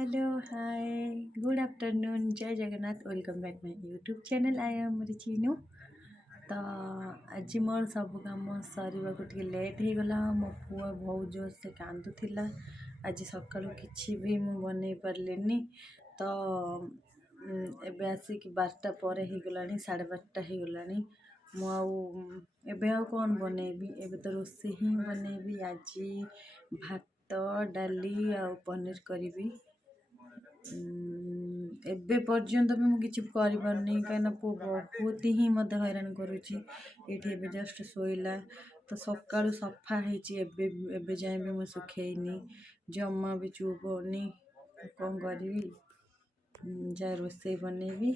Hello hi good afternoon जय Jagannath welcome back my YouTube channel I am Richinu. तो आज मोर सब काम सर टे लेट हो गला। मो पुआ बहुत जोर से कांदुला। आज सका कि भी मुझे पारे तो एबे आसिक 12टा पर हो गला 12:30 हो गला। मुझे कौन बनैबी एबे तो रोसे ही बनैबी। आज भात डाली आ पनीर करी। एबे पर्यंत भी मुझे किसी कर कहीं पु बहुत ही मत हैरान करुच्ची। ये जस्ट शोला तो सका सफा होबे जाए भी मुझे सुखैनी जमा भी चुप होनी। कौन करी जा रोसे बनैबी।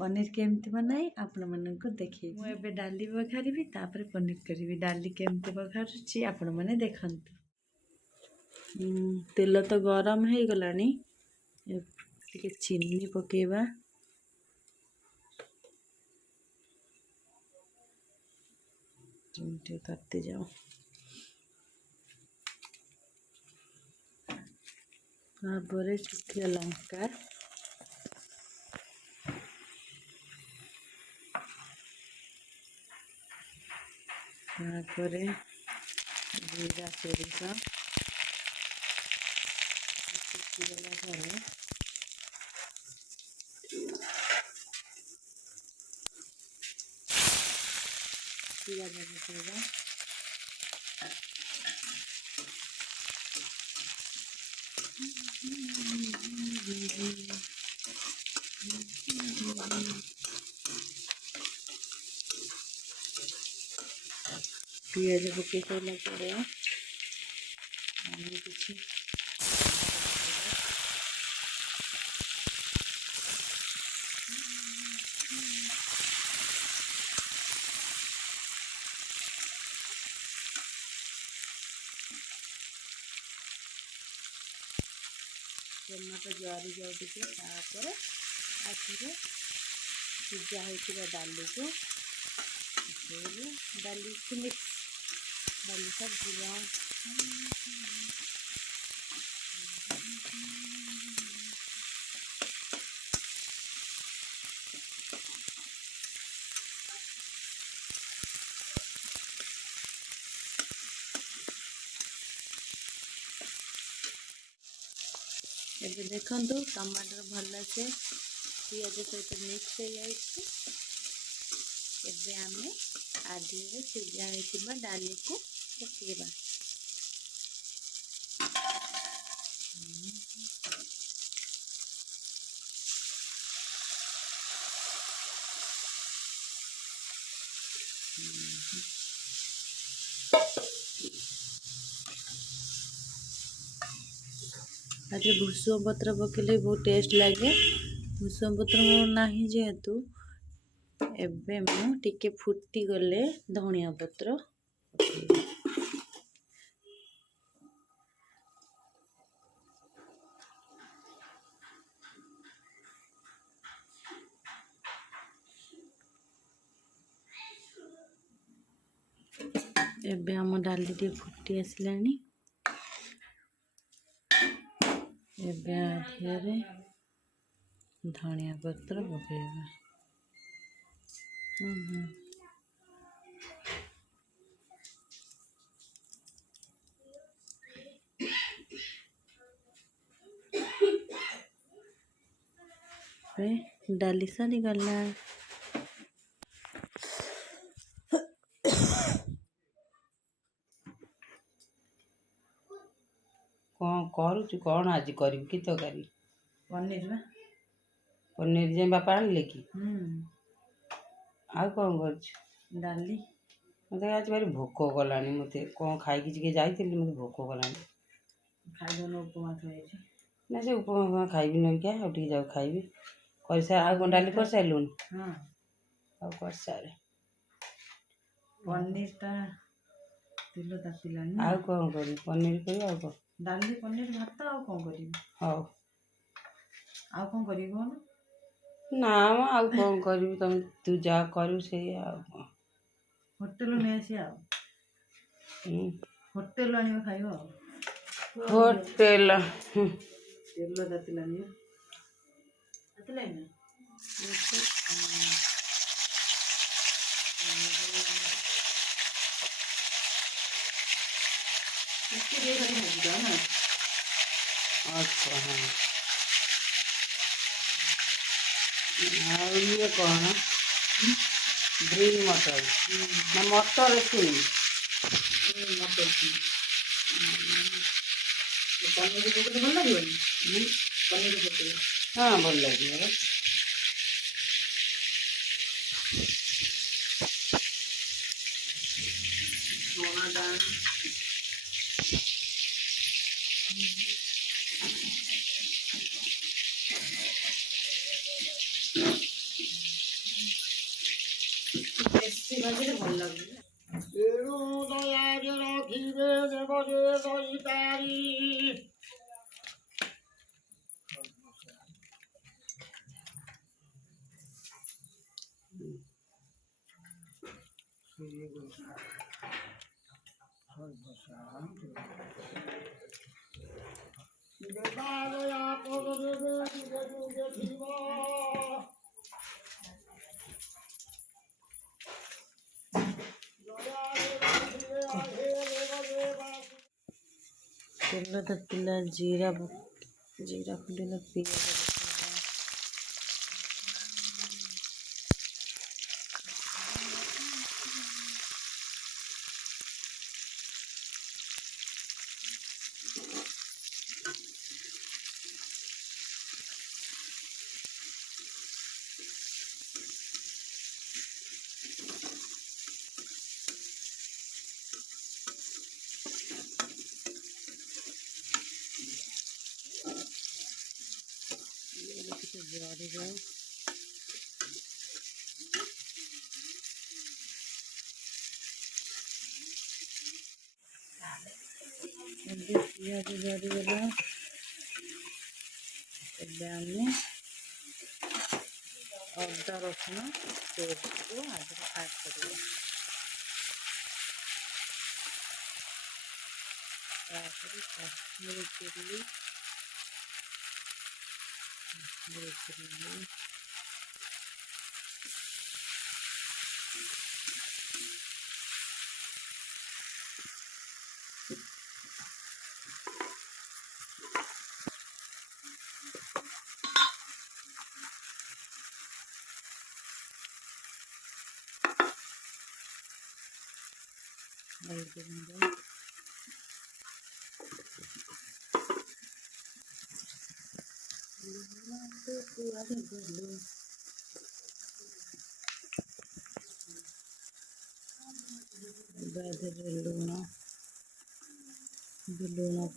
पनीर केमती बनाए आपण मन को देखे। मुझे डाली बघारी तापर पनीर करी। डाली केमती बघारुची आपण मैंने देखंतु। तेल तो गरम हो गलानी। टिके चीनी पकेबा। चिमटे ताती जाओ तापर सुखिया लंका तापर जीरा सोरिष सुखीगला पर पियाज पकेबा। पियाज पकई सारा पर किसी टमाटो जरी जाऊ टे तापर आखिर सीझा होता डाली को डाली की मिक्स डाली सब जीवा एबे देखंतु टमाटर भल से पियाज सहित मिक्स हो जाए। एबे आमे आदि सीझा होता डाली को पकेबा। आज भूसुंग पत्र पकेले बहुत टेस्ट लगे। भूसुंग पत्र मोर नाही जेहेतु एबे मु टिके फुटी गले धनिया पत्र एबे आम डाली टे फुटी आसलानी। एबे आधियारे धनिया पत्र पकेबा। डाली सारी गला कौन करुचु कौन आज करू कि तकारी पनीर ना पनीर जे बापा आनले कि आ कौन कर डाली मत आज भारी भोक गलानी। मत कौन खाई जाइए मत भोक गलानी। खाइदन उपमा खाई ना से उपमा खाइबी ना क्या आउ टे जाऊ खाइबी कर सार आ डाली कर सारूँ आ कर सारे पनीर टा तेल तातिलानी। आ कौन कर पनीर कर आ डाली पनीर भात आ कौन करी हौ आ कौन करी कौन ना आउ कौन कर तुम तू जा करू से होटेल नहीं आसी आ होटेल आनी खाइब होटेल ତେଲ ତାତିଲାନି ତାତିଲାନି ନା ଟିକେ ଟିକେ ଖାଲି ଭାଜିଦେବା ନା अच्छा हाँ ଆଉ ଇଏ କ'ଣ ଗ୍ରୀନ୍ ମଟର ନା ମଟର ଛୁଇଁ ମଟର ଛୁଇଁ ପନିର ପକେଇଲେ ଭଲ ଲାଗିବନି ପନିର ପକେଇଲେ ହଁ ଭଲ ଲାଗିବ ଧଣା ଡାଳ ବେଶୀ ଭାଜିଲେ ଭଲ ଲାଗୁନି ଏଣୁ ଦୟାରେ ରଖିବେ ଦେବରେ ଦଇତାରି ଦେବାରେ ଆପଣ ଦେବେ ଯୁଗେ ଯୁଗେ ଥିବ ଦୟାରେ ରଖିବେ ଆହେ ଦେବରେ ବାସୁ ତେଲ ତାତିଲା ଜିରା ଫୁଟିଲା ପିଆଜ ପକେଇବା ଟିକେ ଜରିବ ଏବେ ପିଆଜ ଜରିଗଲା ଏବେ ଆମେ ଅଦା ରସୁଣ ପେଷ୍ଟକୁ ଆଗରେ ଆଡ଼୍ କରିବା ତାପରେ କାଶ୍ମୀରୀ ଚିଲ୍ଲି हल्दी गुंड लूण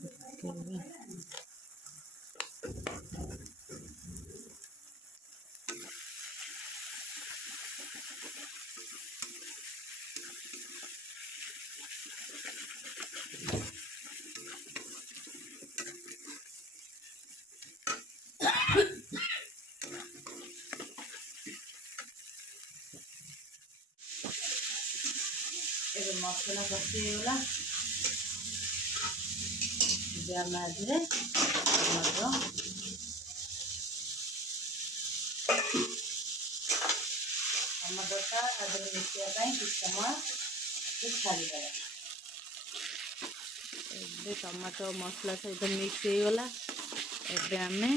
पकेଇବା ଏବେ ମସଲା କଷି ହେଇଗଲା ଏବେ ଆମେ ଆଧିରେ ଟମାଟୋ ଟମାଟୋଟା ଆଧିରେ ମିଶିବା ପାଇଁ କିଛି ସମୟ ଛାଡ଼ିଦେବା ଏବେ ଟମାଟୋ ମସଲା ସହିତ ମିକ୍ସ ହେଇଗଲା ଏବେ ଆମେ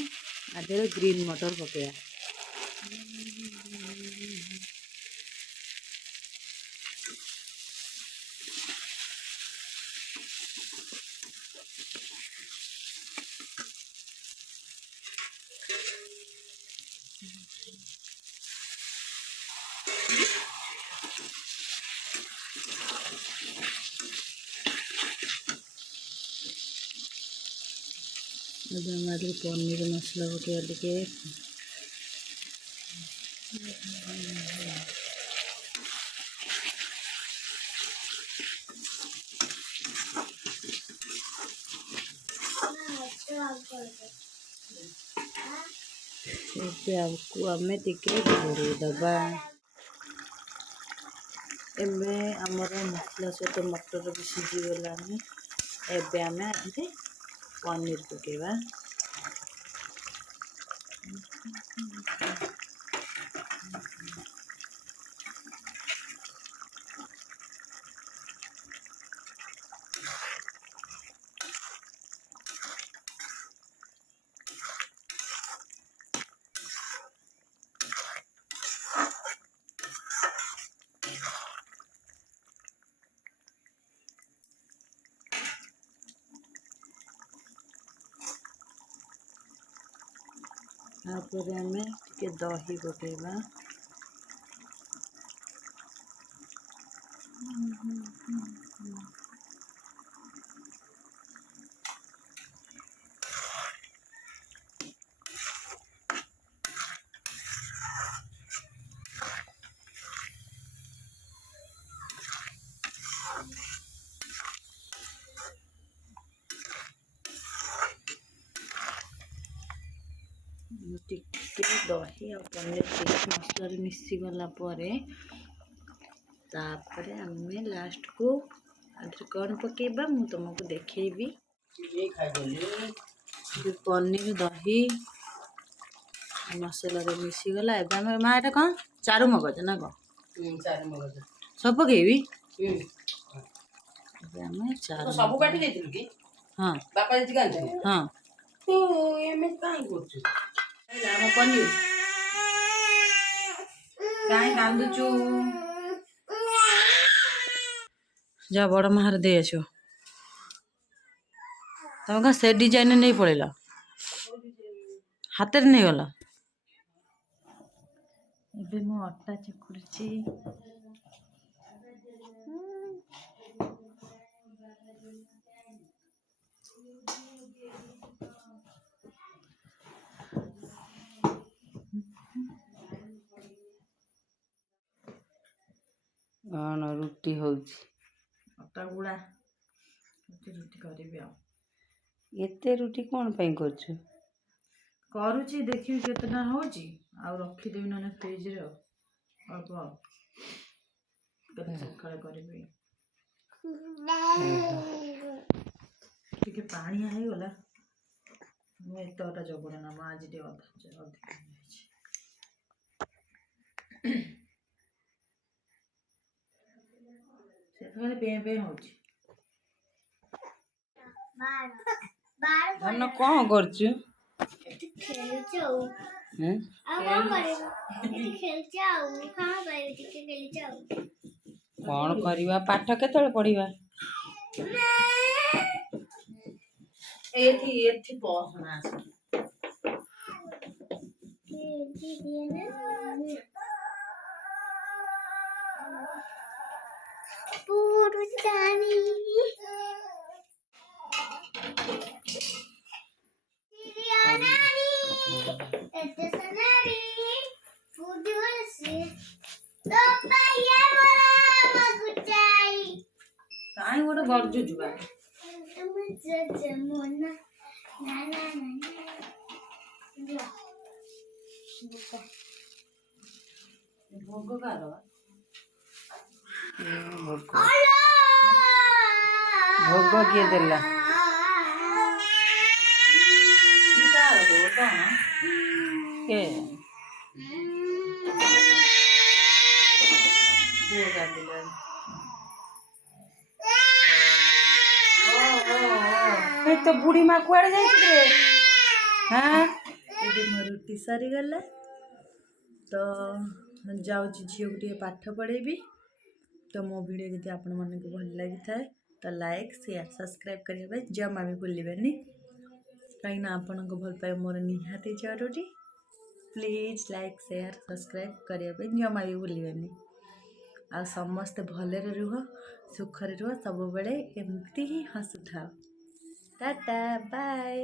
ଆଧିରେ ଗ୍ରୀନ୍ ମଟର ପକେଇବା ଏବେ ଆମେ ଆଧିରେ ପନିର ମସଲା ପକେଇବା ଟିକେ ଏବେ ଆକୁ ଆମେ ଟିକେ ଘୋଡ଼େଇ ଦେବା ଏବେ ଆମର ମସଲା ସହିତ ମଟର ବି ସିଝିଗଲାଣି ଏବେ ଆମେ ଆଧିରେ ପନିର ପକେଇବା तापर आमे टिके दही पकेबा। टिके दही और पनीर ठीक मसला मिसी गला परे तापरे आमे लास्ट को आधे कौन पकेबा मु तुमको देखेबी। जो पनीर दही मसला रे मिसी गला एबे आमे मा एटा कौन चारु मगज ना कौन सब पकेबी। एबे आमे चारु सब काटी देथिलु कि हां बापा जी कांचे हां तो एमे काई करछु ଆମ ପନିର କାହିଁ କାନ୍ଦୁଛୁ ଯା ବଡ଼ ମାହାର ଦେଇ ଆସିବ। ତମେ କ'ଣ ସେ ଡିଜାଇନ ନେଇ ପଳେଇଲ ହାତରେ ନେଇଗଲ। ଏବେ ମୁଁ ଅଟା ଚକୁଡୁଛି। कौन रुटी होउची ଅଟା ଗୁଳା ରୁଟି କରିବି ଆଉ। एते रुटी कौन पई करछु କରୁଛି ଦେଖିବି କେତେଟା ହଉଛି ଆଉ ରଖିଦେବି ନହେଲେ ଫ୍ରିଜରେ ଆଉ ଅଳ୍ପ କେତେ ସକାଳେ କରିବି। ଟିକେ ପାଣିଆ ହେଇଗଲା ମୁଁ ଏତେ ଅଟା ଜବର ନା ମୁଁ ଆଜି ଟିକେ ଅଧିକ ହେଇଯାଇଛି। ସେଥିପାଇଁ ପେଁ ପେଁ ହଉଛି। धन कौन करछु हैं कौन करवा पाठ केतळे पढ़िबा एथी एथी पहना पूरू जानी एते सनारी पूरी वसे तो पाया मोरा गुचाई काई गोटे गरजु जुबा तुम जज मोना ना ना ना भोग गारो भोग किए देला के तो बुढ़ी माँ कुआड़े जाइछि रे हां एबे मो रुटी सारी गला तो जाऊँगी झील को टे पाठ पढ़ेबी। तो मो वीडियो जब आपण मन को भल लगी थाए तो लाइक शेयर सब्सक्राइब करने जमा भी भूलबेनी कहीं आपण को भल पाए मोर निहाती जरूरी। प्लीज लाइक शेयर सब्सक्राइब करने जमा भी भूलबेनी। आ समस्ते भले रुह सुखरे रुह सब बेले एमती ही हसुथाओ। Tata bye.